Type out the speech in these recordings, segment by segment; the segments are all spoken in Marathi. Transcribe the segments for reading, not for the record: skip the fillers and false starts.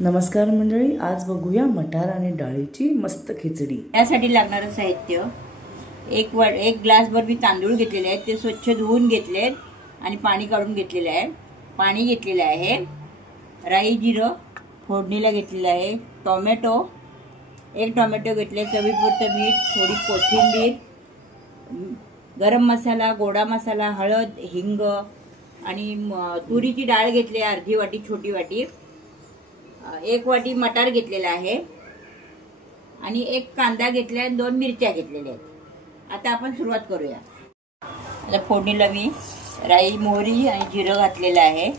नमस्कार मंडळी, आज बघूया मटार आणि डाळीची मस्त खिचडी। यासाठी लागणारं साहित्य एक ग्लासभर मी तांदूळ घेतलेले आहेत, ते स्वच्छ धुवून घेतलेत आणि पाणी काढून घेतलेले आहे। पाणी घेतलेले आहे, राई जिरं फोडणीला घेतलेलं आहे, एक टोमॅटो घेतले, चवीपुरतं मीठ, थोडी कोथिंबीर, गरम मसाला, गोडा मसाला, हळद, हिंग आणि तुरीची डाळ घेतली अर्धी वाटी, छोटी वाटी, एक वाटी मटार घेतलेला आहे आणि एक कांदा घेतला आहे, 2 मिरच्या घेतलेल्या आहेत। आता आपण सुरुवात करूया। आता फोडणीला मी राई, मोहरी आणि जिरं घातलेलं आहे।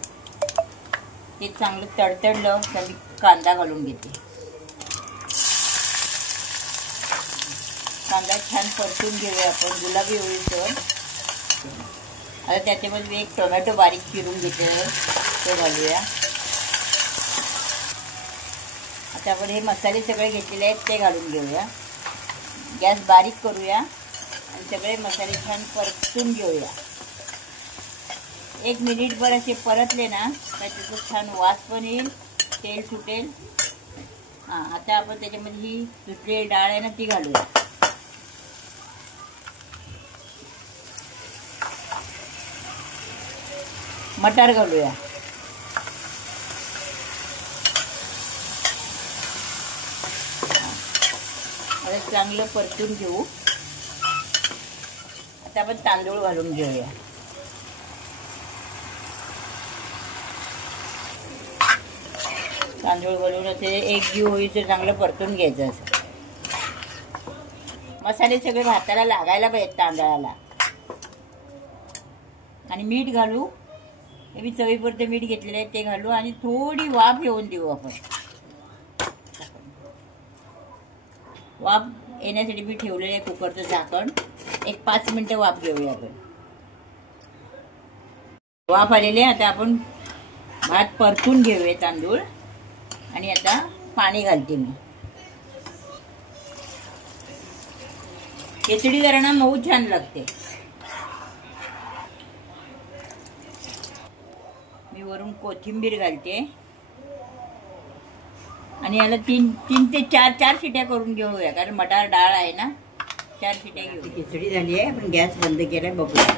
ते चांगलं तडतडलं तर मी कांदा घालून घेते। कांदा छान परतून घेऊया आपण, गुलाबी होईपर्यंत। आता त्याच्यामध्ये एक टोमॅटो बारीक चिरून घेतलेलं ते घालूया। आता आपण हे मसाले सगळे घेतलेले आहेत ते घालून घेऊया। गॅस बारीक करूया आणि सगळे मसाले छान परतून घेऊया। 1 मिनिटभर असे परतले ना तर त्याचा छान वास पण येईल, तेल सुटेल। आता आपण त्याच्यामध्ये ही धुतलेली डाळ आहे ना ती घालूया। मटार घालूया। आता चांगलं परतून घेऊ। आता आपण तांदूळ घालून घेऊया। तांदूळ घालून असे एक जीव होईचं चांगलं परतून घ्यायचं। असं मसाले सगळे भाताला लागायला पाहिजेत तांदळाला। आणि मीठ घालू, हे मी चवीपुरतं मीठ घेतलेलं आहे ते घालू आणि थोडी वाफ येऊन देऊ आपण। वाफ येण्यासाठी मी ठेवलेलं आहे कुकरचं झाकण, एक 5 मिनिटं वाफ घेऊया आपण। वाफ आलेले, आता आपण भात परतून घेऊया तांदूळ आणि आता पाणी घालते मी। खिचडी जरा ना मऊ छान लागते। मी वरून कोथिंबीर घालते आणि याला 3 ते 4 शिट्या करून घेऊया, कारण मटार डाळ आहे ना। 4 शिट्या घेऊ। खिचडी झाली आहे, आपण गॅस बंद केलाय, बघूया।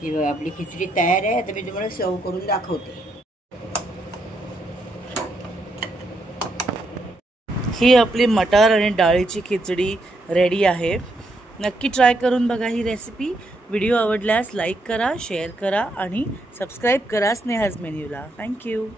ही आपली खिचडी तयार आहे। आता मी तुम्हाला सर्व करून दाखवते। ही आपली मटार आणि डाळीची खिचडी रेडी आहे। नक्की ट्राय करून बघा ही रेसिपी। व्हिडिओ आवडल्यास लाईक करा, शेअर करा आणि सबस्क्राईब करा स्नेहाज मेन्यूला। थँक्यू।